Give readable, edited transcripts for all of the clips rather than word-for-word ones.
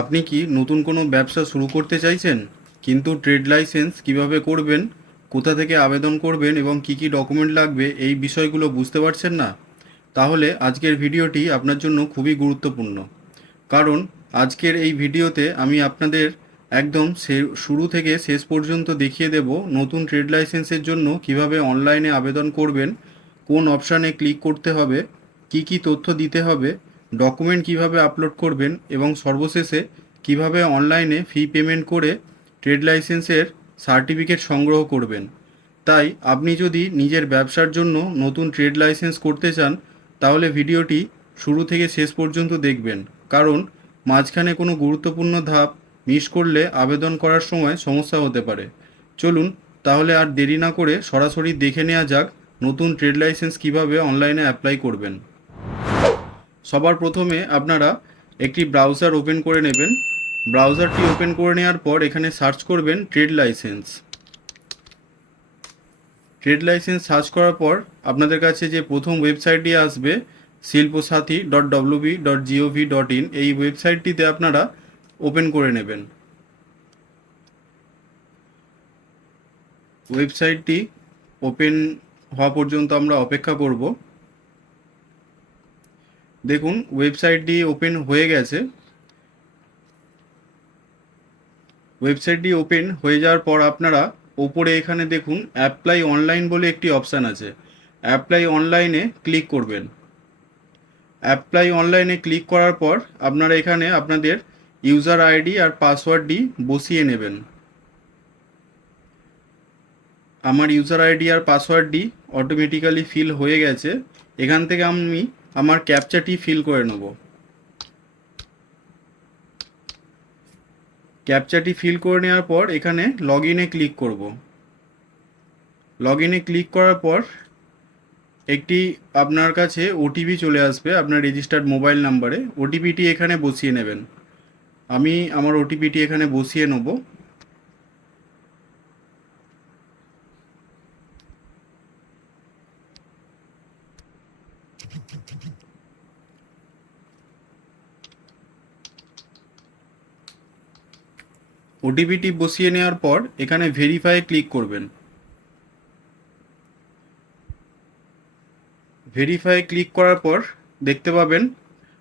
আপনি কি নতুন কোনো ব্যবসা শুরু করতে চাইছেন, কিন্তু ট্রেড লাইসেন্স কিভাবে করবেন, কোথা থেকে আবেদন করবেন এবং কি কি ডকুমেন্ট লাগবে এই বিষয়গুলো বুঝতে পারছেন না? তাহলে আজকের ভিডিওটি আপনার জন্য খুবই গুরুত্বপূর্ণ। কারণ আজকের এই ভিডিওতে আমি আপনাদের একদম শুরু থেকে শেষ পর্যন্ত দেখিয়ে দেব নতুন ট্রেড লাইসেন্সের জন্য কিভাবে অনলাইনে আবেদন করবেন, কোন অপশানে ক্লিক করতে হবে, কি কি তথ্য দিতে হবে, ডকুমেন্ট কিভাবে আপলোড করবেন এবং সর্বশেষে কিভাবে অনলাইনে ফি পেমেন্ট করে ট্রেড লাইসেন্সের সার্টিফিকেট সংগ্রহ করবেন। তাই আপনি যদি নিজের ব্যবসার জন্য নতুন ট্রেড লাইসেন্স করতে চান, তাহলে ভিডিওটি শুরু থেকে শেষ পর্যন্ত দেখবেন। কারণ মাঝখানে কোনো গুরুত্বপূর্ণ ধাপ মিস করলে আবেদন করার সময় সমস্যা হতে পারে। চলুন তাহলে আর দেরি না করে সরাসরি দেখে নেওয়া যাক নতুন ট্রেড লাইসেন্স কিভাবে অনলাইনে অ্যাপ্লাই করবেন। সবার প্রথমে আপনারা একটি ব্রাউজার ওপেন করে নেবেন। ব্রাউজারটি ওপেন করে নেওয়ার পর এখানে সার্চ করবেন trade licence. Trade licence search করার পর আপনাদের কাছে যে প্রথম ওয়েবসাইটটি আসবে shilposati.wb.gov.in, এই ওয়েবসাইটটিতে আপনারা ওপেন করে নেবেন। ওয়েবসাইটটি ওপেন হওয়া পর্যন্ত আমরা অপেক্ষা করব। দেখুন ওয়েবসাইটটি ওপেন হয়ে গেছে। ওয়েবসাইটটি ওপেন হয়ে যাওয়ার পর আপনারা ওপরে এখানে দেখুন অ্যাপ্লাই অনলাইন বলে একটি অপশান আছে। অ্যাপ্লাই অনলাইনে ক্লিক করবেন। অ্যাপ্লাই অনলাইনে ক্লিক করার পর আপনারা এখানে আপনাদের ইউজার আইডি আর পাসওয়ার্ডটি বসিয়ে নেবেন। আমার ইউজার আইডি আর পাসওয়ার্ডটি অটোমেটিক্যালি ফিল হয়ে গেছে। এখান থেকে আমি আমার ক্যাপচাটি ফিল করে নেব। ক্যাপচাটি ফিল করে নেওয়ার পর এখানে লগ ইনে ক্লিক করব। লগ ইনে ক্লিক করার পর একটি আপনার কাছে ওটিপি চলে আসবে আপনার রেজিস্টার্ড মোবাইল নাম্বারে। ওটিপিটি এখানে বসিয়ে নেবেন। আমি আমার ওটিপিটি এখানে বসিয়ে নেব। ওটিপিটি বসিয়ে নেওয়ার পর এখানে ভেরিফাই ক্লিক করবেন। ভেরিফাই ক্লিক করার পর দেখতে পাবেন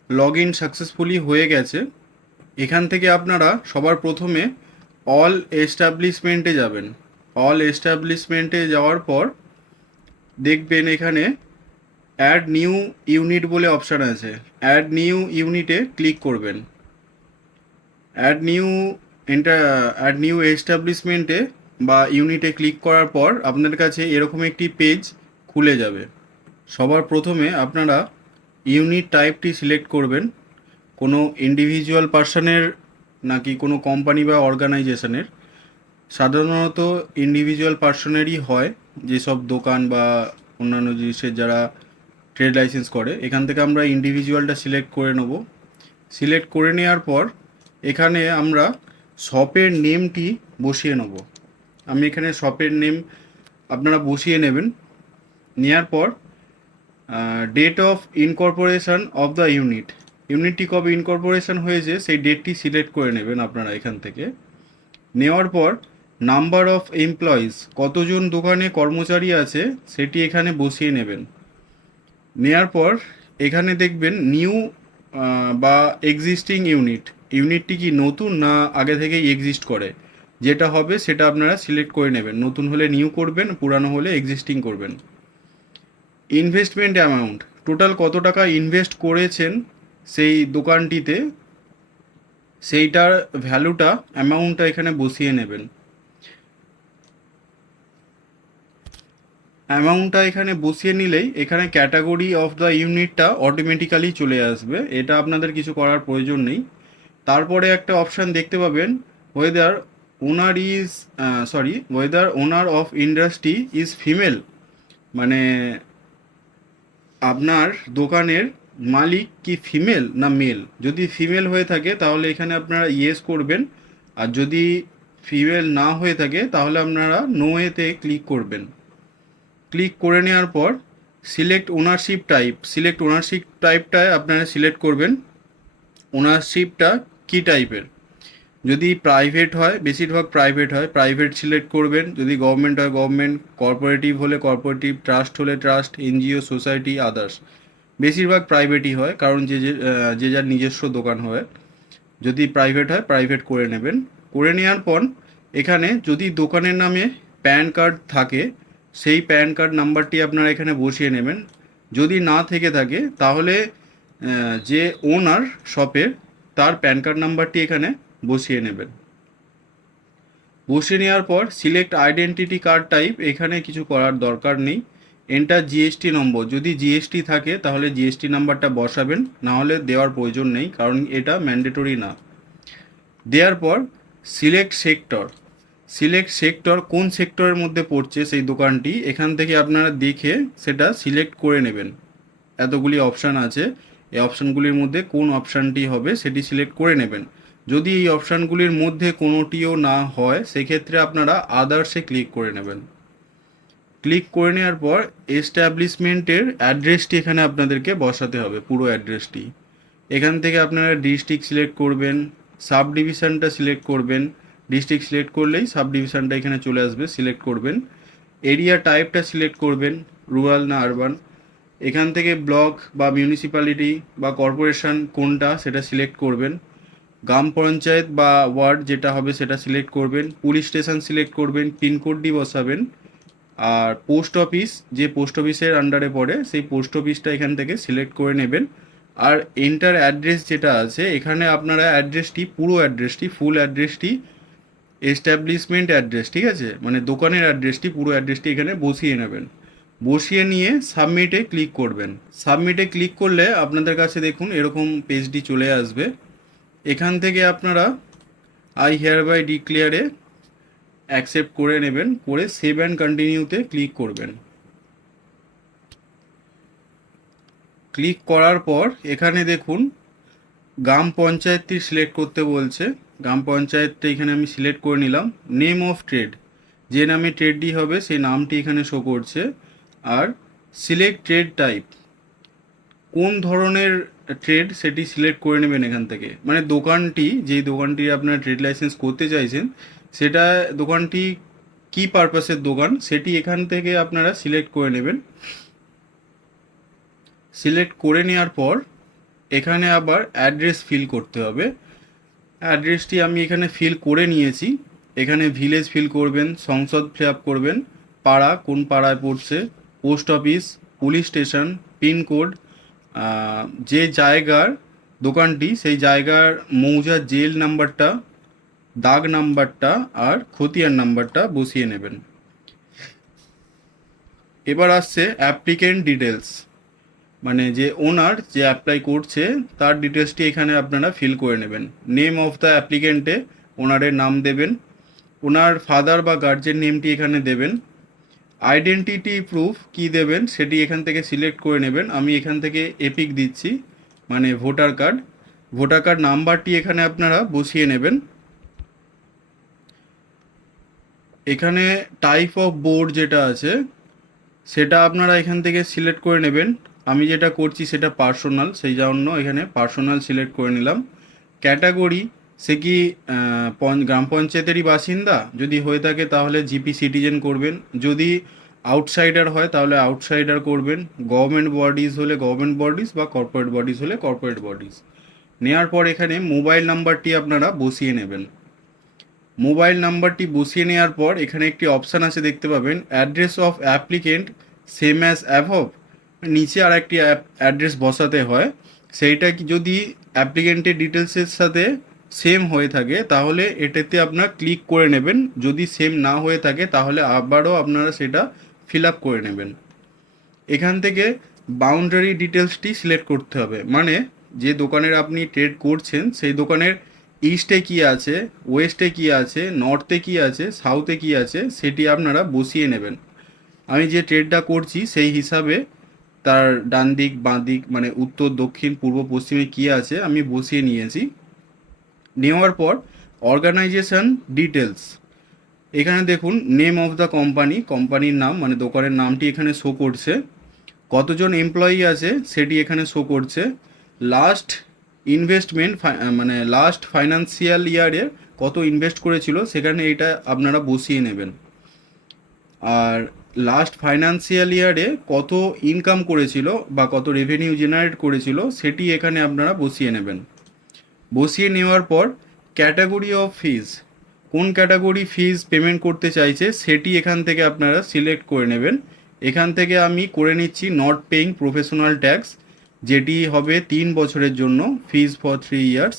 লগ ইন সাকসেসফুলি হয়ে গেছে। এখান থেকে আপনারা সবার প্রথমে অল এস্টাবলিশমেন্টে যাবেন। অল এস্টাবলিশমেন্টে যাওয়ার পর দেখবেন এখানে অ্যাড নিউ ইউনিট বলে অপশান আছে। অ্যাড নিউ ইউনিটে ক্লিক করবেন। অ্যাড নিউ অ্যাড নিউ এস্টাবলিশমেন্টে বা ইউনিটে ক্লিক করার পর আপনার কাছে এরকম একটি পেজ খুলে যাবে। সবার প্রথমে আপনারা ইউনিট টাইপটি সিলেক্ট করবেন। কোনো ইন্ডিভিজুয়াল পার্সনের নাকি কোনো কোম্পানি বা অর্গানাইজেশনের। সাধারণত ইন্ডিভিজুয়াল পার্সনেরই হয়, যেসব দোকান বা অন্যান্য জিনিসের যারা ট্রেড লাইসেন্স করে। এখান থেকে আমরা ইন্ডিভিজুয়ালটা সিলেক্ট করে নেব। সিলেক্ট করে নেওয়ার পর এখানে আমরা শপের নেমটি বসিয়ে নেব। আমি এখানে শপের নেম আপনারা বসিয়ে নেবেন। নেওয়ার পর date of incorporation of the unit, ইউনিটটি কবে ইনকর্পোরেশন হয়েছে সেই ডেটটি সিলেক্ট করে নেবেন আপনারা এখান থেকে। নেওয়ার পর নাম্বার অফ এমপ্লয়িজ, কতজন দোকানে কর্মচারী আছে সেটি এখানে বসিয়ে নেবেন। নেওয়ার পর এখানে দেখবেন নিউ বা এক্সিস্টিং ইউনিট, ইউনিটটি কি নতুন না আগে থেকেই এক্সিস্ট করে, যেটা হবে সেটা আপনারা সিলেক্ট করে নেবেন। নতুন হলে নিউ করবেন, পুরানো হলে এক্সিস্টিং করবেন। ইনভেস্টমেন্ট অ্যামাউন্ট, টোটাল কত টাকা ইনভেস্ট করেছেন সেই দোকানটিতে, সেইটার ভ্যালুটা অ্যামাউন্টটা এখানে বসিয়ে নেবেন। অ্যামাউন্টটা এখানে বসিয়ে নিলেই এখানে ক্যাটাগরি অফ দ্য ইউনিটটা অটোমেটিক্যালি চলে আসবে। এটা আপনাদের কিছু করার প্রয়োজন নেই। তারপরে একটা অপশান দেখতে পাবেন weather owner is weather owner of industry is female, মানে আপনার দোকানের মালিক কি ফিমেল না মেল। যদি ফিমেল হয়ে থাকে তাহলে এখানে আপনারা ইয়েস করবেন, আর যদি ফিমেল না হয়ে থাকে তাহলে আপনারা নো এতে ক্লিক করবেন। ক্লিক করে নেওয়ার পর select ownership type, select ownership টাইপটায় আপনারা সিলেক্ট করবেন ওনারশিপটা কী টাইপের। যদি প্রাইভেট হয়, বেশিরভাগ প্রাইভেট হয়, প্রাইভেট সিলেক্ট করবেন। যদি গভর্নমেন্ট হয় গভর্নমেন্ট, কর্পোরেটিভ হলে কর্পোরেটিভ, ট্রাস্ট হলে ট্রাস্ট, এনজিও, সোসাইটি, আদার্স। বেশিরভাগ প্রাইভেটই হয়, কারণ যে যার নিজস্ব দোকান হয়। যদি প্রাইভেট হয় প্রাইভেট করে নেবেন। করে নেওয়ার পর এখানে যদি দোকানের নামে প্যান কার্ড থাকে, সেই প্যান কার্ড নাম্বারটি আপনারা এখানে বসিয়ে নেবেন। যদি না থেকে থাকে তাহলে যে ওনার শপের, তার প্যান কার্ড নাম্বারটি এখানে বসিয়ে নেবেন। বসিয়ে নেওয়ার পর সিলেক্ট আইডেন্টিটি কার্ড টাইপ, এখানে কিছু করার দরকার নেই। এন্টার জিএসটি নম্বর, যদি জিএসটি থাকে তাহলে জিএসটি নাম্বারটা বসাবেন, না হলে দেওয়ার প্রয়োজন নেই, কারণ এটা ম্যান্ডেটরি না। দেওয়ার পর সিলেক্ট সেক্টর, সিলেক্ট সেক্টর কোন সেক্টরের মধ্যে পড়ছে সেই দোকানটি, এখান থেকে আপনারা দেখে সেটা সিলেক্ট করে নেবেন। এতগুলি অপশান আছে, এই অপশানগুলির মধ্যে কোন অপশানটি হবে সেটি সিলেক্ট করে নেবেন। যদি এই অপশানগুলির মধ্যে কোনোটিও না হয় সেক্ষেত্রে আপনারা আদার্সে ক্লিক করে নেবেন। ক্লিক করে নেওয়ার পর এস্টাবলিশমেন্টের অ্যাড্রেসটি এখানে আপনাদেরকে বসাতে হবে, পুরো অ্যাড্রেসটি। এখান থেকে আপনারা ডিস্ট্রিক্ট সিলেক্ট করবেন, সাব ডিভিশনটা সিলেক্ট করবেন। ডিস্ট্রিক্ট সিলেক্ট করলেই সাব ডিভিশনটা এখানে চলে আসবে, সিলেক্ট করবেন। এরিয়া টাইপটা সিলেক্ট করবেন, রুরাল না আরবান। এখান থেকে ব্লক বা মিউনিসিপ্যালিটি বা কর্পোরেশন কোনটা সেটা সিলেক্ট করবেন। গ্রাম পঞ্চায়েত বা ওয়ার্ড যেটা হবে সেটা সিলেক্ট করবেন। পুলিশ স্টেশন সিলেক্ট করবেন, পিনকোডটি বসাবেন। আর পোস্ট অফিস, যে পোস্ট অফিসের আন্ডারে পড়ে সেই পোস্ট অফিসটা এখান থেকে সিলেক্ট করে নেবেন। আর এন্টার অ্যাড্রেস যেটা আছে এখানে আপনারা অ্যাড্রেসটি, পুরো অ্যাড্রেসটি, ফুল অ্যাড্রেসটি, এস্টাবলিশমেন্ট অ্যাড্রেস, ঠিক আছে, মানে দোকানের অ্যাড্রেসটি, পুরো অ্যাড্রেসটি এখানে বসিয়ে নেবেন। বসিয়ে নিয়ে সাবমিটে ক্লিক করবেন। সাবমিটে ক্লিক করলে আপনাদের কাছে দেখুন এরকম পেজটি চলে আসবে। এখান থেকে আপনারা আই হেয়ার বাই ডিক্লেয়ারে অ্যাকসেপ্ট করে নেবেন, করে সেভ অ্যান্ড কন্টিনিউতে ক্লিক করবেন। ক্লিক করার পর এখানে দেখুন গ্রাম পঞ্চায়েতটি সিলেক্ট করতে বলছে। গ্রাম পঞ্চায়েতটা এখানে আমি সিলেক্ট করে নিলাম। নেম অফ ট্রেড, যে নামে ট্রেডটি হবে সেই নামটি এখানে শো করছে। আর সিলেক্ট ট্রেড টাইপ, কোন ধরনের ট্রেড সেটি সিলেক্ট করে নেবেন এখান থেকে, মানে দোকানটি, যেই দোকানটি আপনারা ট্রেড লাইসেন্স করতে চাইছেন সেটা দোকানটি কী পারপাসের দোকান সেটি এখান থেকে আপনারা সিলেক্ট করে নেবেন। সিলেক্ট করে নেওয়ার পর এখানে আবার অ্যাড্রেস ফিল করতে হবে। অ্যাড্রেসটি আমি এখানে ফিল করে নিয়েছি। এখানে ভিলেজ ফিল করবেন, সংসদ ফিল আপ করবেন, পাড়া কোন পাড়ায় পড়ছে, post office, police station, pincode, যে জায়গার দোকানটি সেই জায়গার মৌজার জেল নাম্বারটা, দাগ নাম্বারটা আর খতিয়ান নাম্বারটা বসিয়ে নেবেন। এবার আসছে অ্যাপ্লিকেন্ট ডিটেলস, মানে যে ওনার যে অ্যাপ্লাই করছে তার ডিটেলসটি এখানে আপনারা ফিল করে নেবেন। নেম অফ দ্য অ্যাপ্লিকেন্টে ওনারের নাম দেবেন, ওনার ফাদার বা গার্জেন নেমটি এখানে দেবেন। আইডেন্টিটি প্রুফ কি দেবেন সেটি এখান থেকে সিলেক্ট করে নেবেন। আমি এখান থেকে এপিক দিচ্ছি, মানে ভোটার কার্ড। ভোটার কার্ড নাম্বারটি এখানে আপনারা বসিয়ে নেবেন। এখানে টাইপ অফ বোর্ড যেটা আছে সেটা আপনারা এখান থেকে সিলেক্ট করে নেবেন। আমি যেটা করছি সেটা পার্সোনাল, সেই জন্য এখানে পার্সোনাল সিলেক্ট করে নিলাম। ক্যাটাগরি, সে কি গ্রাম পঞ্চায়েতেরই বাসিন্দা, যদি হয়ে থাকে তাহলে জিপি সিটিজেন করবেন। যদি আউটসাইডার হয় তাহলে আউটসাইডার করবেন। গভর্নমেন্ট বডিজ হলে গভর্নমেন্ট বডিজ, বা কর্পোরেট বডিজ হলে কর্পোরেট বডিজ। নেওয়ার পর এখানে মোবাইল নাম্বারটি আপনারা বসিয়ে নেবেন। মোবাইল নাম্বারটি বসিয়ে নেওয়ার পর এখানে একটি অপশান আছে দেখতে পাবেন, address of applicant same as above, নিচে আর একটি অ্যাড্রেস বসাতে হয়। সেইটা কি যদি অ্যাপ্লিকেন্টের ডিটেলসের সাথে সেম হয়ে থাকে তাহলে এটাতে আপনারা ক্লিক করে নেবেন। যদি সেম না হয়ে থাকে তাহলে আবারও আপনারা সেটা ফিল আপ করে নেবেন। এখান থেকে বাউন্ডারি ডিটেলসটি সিলেক্ট করতে হবে, মানে যে দোকানের আপনি ট্রেড করছেন সেই দোকানের ইস্টে কী আছে, ওয়েস্টে কী আছে, নর্থে কী আছে, সাউথে কী আছে সেটি আপনারা বসিয়ে নেবেন। আমি যে ট্রেডটা করছি সেই হিসাবে তার ডান দিক বাঁ দিক, মানে উত্তর দক্ষিণ পূর্ব পশ্চিমে কী আছে আমি বসিয়ে নিয়েছি। নেওয়ার পর অর্গানাইজেশন ডিটেলস, এখানে দেখুন নেম অফ দ্য কোম্পানি, কোম্পানির নাম মানে দোকানের নামটি এখানে শো করছে। কতজন এমপ্লয়ি আছে সেটি এখানে শো করছে। লাস্ট ইনভেস্টমেন্ট মানে লাস্ট ফাইন্যান্সিয়াল ইয়ারে কত ইনভেস্ট করেছিল সেখানে এটা আপনারা বসিয়ে নেবেন। আর লাস্ট ফাইন্যান্সিয়াল ইয়ারে কত ইনকাম করেছিল বা কত রেভিনিউ জেনারেট করেছিল সেটি এখানে আপনারা বসিয়ে নেবেন। বসিয়ে নেওয়ার পর ক্যাটাগরি অফ ফিজ, কোন ক্যাটাগরি ফিজ পেমেন্ট করতে চাইছে সেটি এখান থেকে আপনারা সিলেক্ট করে নেবেন। এখান থেকে আমি করে নিচ্ছি নট পেইং প্রফেশনাল ট্যাক্স, যেটি হবে 3 বছরের জন্য, ফিজ ফর 3 ইয়ার্স।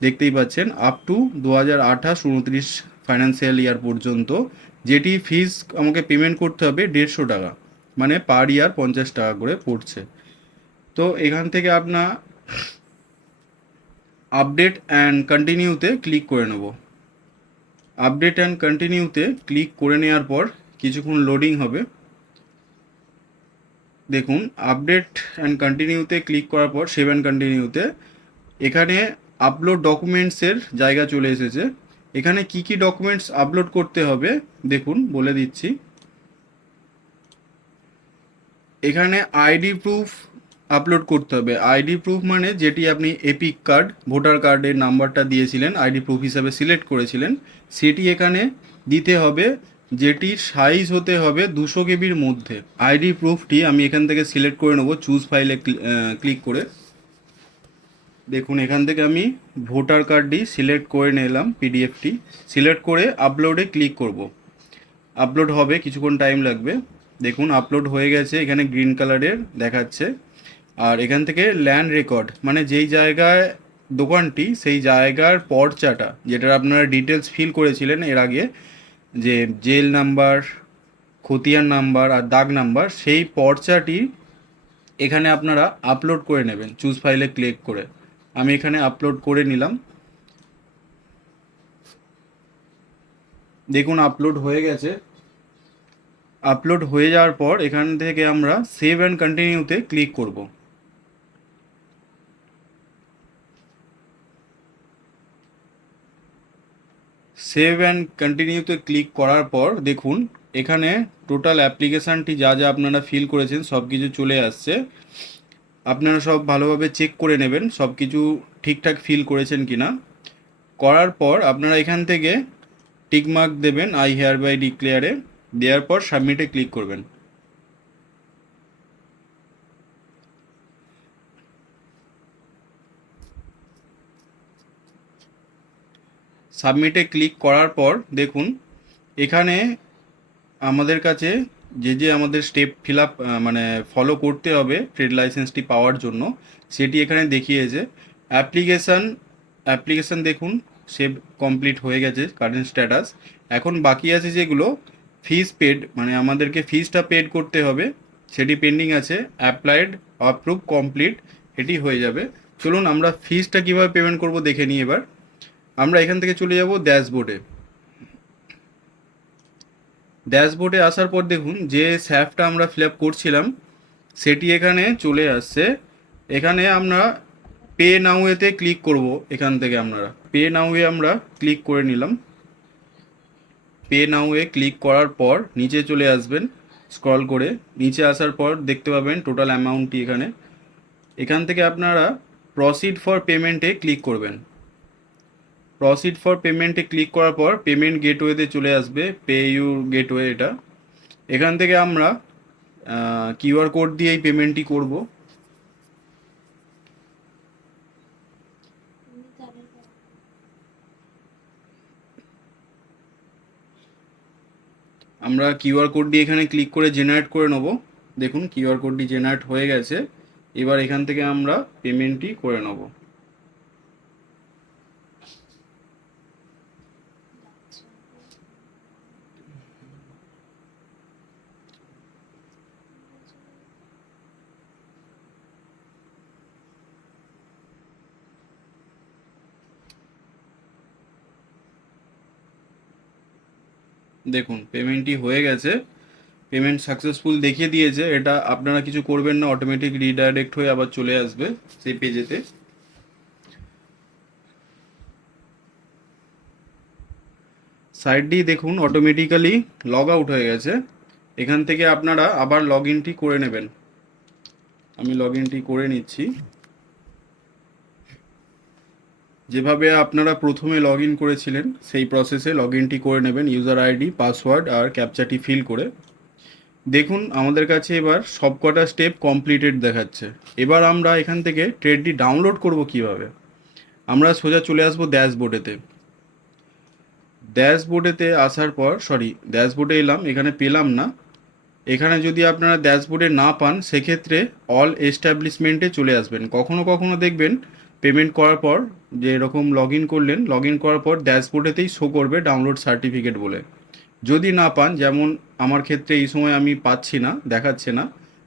দেখতেই পাচ্ছেন আপ টু 2028-29 ফাইন্যান্সিয়াল ইয়ার পর্যন্ত, যেটি ফিজ আমাকে পেমেন্ট করতে হবে 150 টাকা, মানে পার ইয়ার 50 টাকা করে পড়ছে। তো এখান থেকে আপনার আপডেট অ্যান্ড কন্টিনিউতে ক্লিক করে নেব। আপডেট অ্যান্ড কন্টিনিউতে ক্লিক করে নেওয়ার পর কিছুক্ষণ লোডিং হবে। দেখুন আপডেট অ্যান্ড কন্টিনিউতে ক্লিক করার পর সেভ অ্যান্ড কন্টিনিউতে এখানে আপলোড ডকুমেন্টসের জায়গা চলে এসেছে। এখানে কি কি ডকুমেন্টস আপলোড করতে হবে দেখুন বলে দিচ্ছি। এখানে আইডি প্রুফ আপলোড করতে হবে। আইডি প্রুফ মানে যেটি আপনি এপিক কার্ড, ভোটার কার্ডের নাম্বারটা দিয়েছিলেন, আইডি প্রুফ হিসাবে সিলেক্ট করেছিলেন, সেটি এখানে দিতে হবে, যেটির সাইজ হতে হবে 200 কেবির মধ্যে। আইডি প্রুফটি আমি এখান থেকে সিলেক্ট করে নেব চুজ ফাইলে ক্লিক করে। দেখুন এখান থেকে আমি ভোটার কার্ডটি সিলেক্ট করে নিলাম, পিডিএফটি সিলেক্ট করে আপলোডে ক্লিক করব। আপলোড হবে, কিছুক্ষণ টাইম লাগবে। দেখুন আপলোড হয়ে গেছে, এখানে গ্রিন কালারের দেখাচ্ছে। আর এখান থেকে ল্যান্ড রেকর্ড মানে যেই জায়গায় দোকানটি, সেই জায়গার পর্চাটা, যেটা আপনারা ডিটেলস ফিল করেছিলেন এর আগে, যে জেল নাম্বার, খতিয়ান নাম্বার আর দাগ নাম্বার, সেই পর্চাটি এখানে আপনারা আপলোড করে নেবেন চুজ ফাইলে ক্লিক করে। আমি এখানে আপলোড করে নিলাম। দেখুন আপলোড হয়ে গেছে। আপলোড হয়ে যাওয়ার পর এখান থেকে আমরা সেভ অ্যান্ড কন্টিনিউতে ক্লিক করব। সেভ অ্যান্ড কন্টিনিউতে ক্লিক করার পর দেখুন এখানে টোটাল অ্যাপ্লিকেশানটি যা যা আপনারা ফিল করেছেন সব কিছু চলে আসছে। আপনারা সব ভালোভাবে চেক করে নেবেন সব কিছু ঠিকঠাক ফিল করেছেন কি না। করার পর আপনারা এখান থেকে টিকমার্ক দেবেন আই হেয়ার বাই ডিক্লেয়ারে, দেওয়ার পর সাবমিটে ক্লিক করবেন। সাবমিটে ক্লিক করার পর দেখুন এখানে আমাদের কাছে যে যে আমাদের স্টেপ ফিল আপ মানে ফলো করতে হবে ট্রেড লাইসেন্সটি পাওয়ার জন্য, সেটি এখানে দেখিয়েছে। অ্যাপ্লিকেশান দেখুন সেভ কমপ্লিট হয়ে গেছে, কারেন্ট স্ট্যাটাস। এখন বাকি আছে যেগুলো ফিজ পেড, মানে আমাদেরকে ফিজটা পেড করতে হবে, সেটি পেন্ডিং আছে। অ্যাপ্লাইড, অ্যাপ্রুভ, কমপ্লিট, এটি হয়ে যাবে। চলুন আমরা ফিজটা কীভাবে পেমেন্ট করব দেখে নিই। এবার আমরা এখান থেকে চলে যাব ড্যাশবোর্ডে। ড্যাশবোর্ডে আসার পর দেখুন যে স্যাফটা আমরা ফিল আপ করছিলাম সেটি এখানে চলে আসছে। এখানে আমরা পে নাউয়েতে ক্লিক করব। এখান থেকে আপনারা পে নাউয়ে আমরা ক্লিক করে নিলাম। পে নাউয়ে ক্লিক করার পর নিচে চলে আসবেন, স্ক্রল করে নিচে আসার পর দেখতে পাবেন টোটাল অ্যামাউন্টটি এখানে। এখান থেকে আপনারা প্রসিড ফর পেমেন্টে ক্লিক করবেন। প্রসিড ফর পেমেন্টে ক্লিক করার পর পেমেন্ট গেটওয়েতে চলে আসবে, পে ইউ গেটওয়ে এটা। এখান থেকে আমরা কিউআর কোড দিয়ে এই পেমেন্টটি করব। আমরা কিউআর কোডটি এখানে ক্লিক করে জেনারেট করে নেব। দেখুন কিউআর কোডটি জেনারেট হয়ে গেছে। এবার এখান থেকে আমরা পেমেন্টটি করে নেব। দেখুন পেমেন্টটি হয়ে গেছে, পেমেন্ট সাকসেসফুল দেখিয়ে দিয়েছে। এটা আপনারা কিছু করবেন না, অটোমেটিক রিডাইরেক্ট হয়ে আবার চলে আসবে সেই পেজেতে। সাইটটি দেখুন অটোমেটিক্যালি লগ আউট হয়ে গেছে। এখান থেকে আপনারা আবার লগ ইনটি করে নেবেন। আমি লগ ইনটি করে নিচ্ছি। যেভাবে আপনারা প্রথমে লগ ইন করেছিলেন সেই প্রসেসে লগ ইনটি করে নেবেন, ইউজার আইডি, পাসওয়ার্ড আর ক্যাপচাটি ফিল করে। দেখুন আমাদের কাছে এবার সবকটা স্টেপ কমপ্লিটেড দেখাচ্ছে। এবার আমরা এখান থেকে ট্রেডটি ডাউনলোড করব কিভাবে। আমরা সোজা চলে আসবো ড্যাশবোর্ডেতে। ড্যাশবোর্ডেতে আসার পর ড্যাশবোর্ডে এলাম, এখানে পেলাম না। এখানে যদি আপনারা ড্যাশবোর্ডে না পান সেক্ষেত্রে অল এস্টাবলিশমেন্টে চলে আসবেন। কখনো কখনো দেখবেন পেমেন্ট করার পর যে এরকম লগ ইন করলেন, লগ ইন করার পর ড্যাশবোর্ডেতেই শো করবে ডাউনলোড সার্টিফিকেট বলে। যদি না পান, যেমন আমার ক্ষেত্রে এই সময় আমি পাচ্ছি না, দেখাচ্ছে না,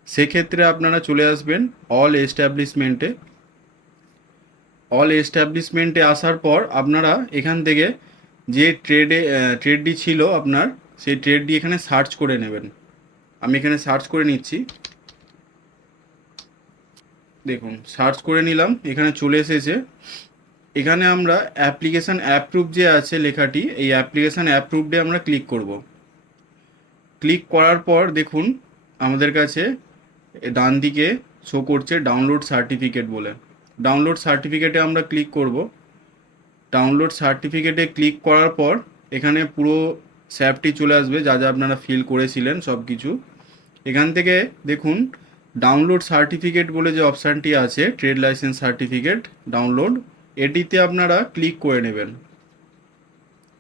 সেক্ষেত্রে আপনারা চলে আসবেন অল এস্টাবলিশমেন্টে। অল এস্টাবলিশমেন্টে আসার পর আপনারা এখান থেকে যে ট্রেডটি ছিল আপনার, সেই ট্রেডটি এখানে সার্চ করে নেবেন। আমি এখানে সার্চ করে নিচ্ছি। দেখুন সার্চ করে নিলাম, এখানে চলে এসেছে। এখানে আমরা অ্যাপ্লিকেশান অ্যাপ্রুভ যে আছে লেখাটি, এই অ্যাপ্লিকেশান অ্যাপ্রুভডে আমরা ক্লিক করব। ক্লিক করার পর দেখুন আমাদের কাছে ডান দিকে শো করছে ডাউনলোড সার্টিফিকেট বলে। ডাউনলোড সার্টিফিকেটে আমরা ক্লিক করব। ডাউনলোড সার্টিফিকেটে ক্লিক করার পর এখানে পুরো স্যাপটি চলে আসবে, যা যা আপনারা ফিল করেছিলেন সব কিছু। এখান থেকে দেখুন ডাউনলোড সার্টিফিকেট বলে যে অপশানটি আছে, ট্রেড লাইসেন্স সার্টিফিকেট ডাউনলোড, এটিতে আপনারা ক্লিক করে নেবেন।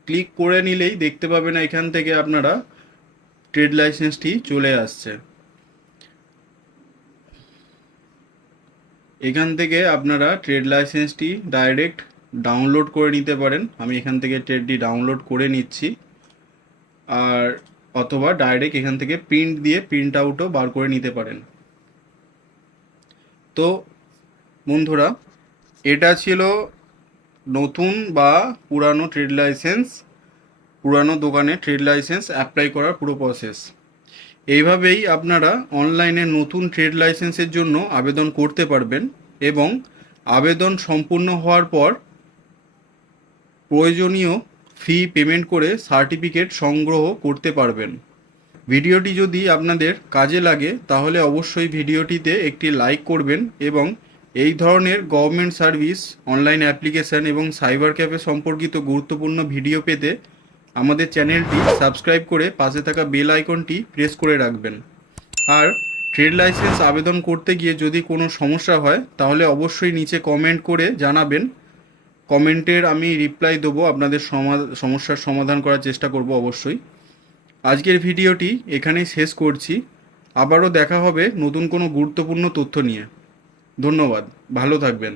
ক্লিক করে নিলেই দেখতে পাবেন এখান থেকে আপনারা ট্রেড লাইসেন্সটি চলে আসছে। এখান থেকে আপনারা ট্রেড লাইসেন্সটি ডাইরেক্ট ডাউনলোড করে নিতে পারেন। আমি এখান থেকে ট্রেডটি ডাউনলোড করে নিচ্ছি, আর অথবা ডাইরেক্ট এখান থেকে প্রিন্ট দিয়ে প্রিন্ট আউটও বার করে নিতে পারেন। তো বন্ধুরা, এটা ছিল নতুন বা পুরানো ট্রেড লাইসেন্স, পুরানো দোকানে ট্রেড লাইসেন্স অ্যাপ্লাই করার পুরো প্রসেস। এইভাবেই আপনারা অনলাইনে নতুন ট্রেড লাইসেন্সের জন্য আবেদন করতে পারবেন এবং আবেদন সম্পূর্ণ হওয়ার পর প্রয়োজনীয় ফি পেমেন্ট করে সার্টিফিকেট সংগ্রহ করতে পারবেন। ভিডিওটি যদি আপনাদের কাজে লাগে তাহলে অবশ্যই ভিডিওটিতে একটি লাইক করবেন এবং এই ধরনের গভর্নমেন্ট সার্ভিস, অনলাইন অ্যাপ্লিকেশান এবং সাইবার ক্যাফে সম্পর্কিত গুরুত্বপূর্ণ ভিডিও পেতে আমাদের চ্যানেলটি সাবস্ক্রাইব করে পাশে থাকা বেল আইকনটি প্রেস করে রাখবেন। আর ট্রেড লাইসেন্স আবেদন করতে গিয়ে যদি কোনো সমস্যা হয় তাহলে অবশ্যই নিচে কমেন্ট করে জানাবেন। কমেন্টের আমি রিপ্লাই দেবো, আপনাদের সমস্যার সমাধান করার চেষ্টা করব অবশ্যই। আজকের ভিডিওটি এখানেই শেষ করছি। আবারও দেখা হবে নতুন কোনো গুরুত্বপূর্ণ তথ্য নিয়ে। ধন্যবাদ, ভালো থাকবেন।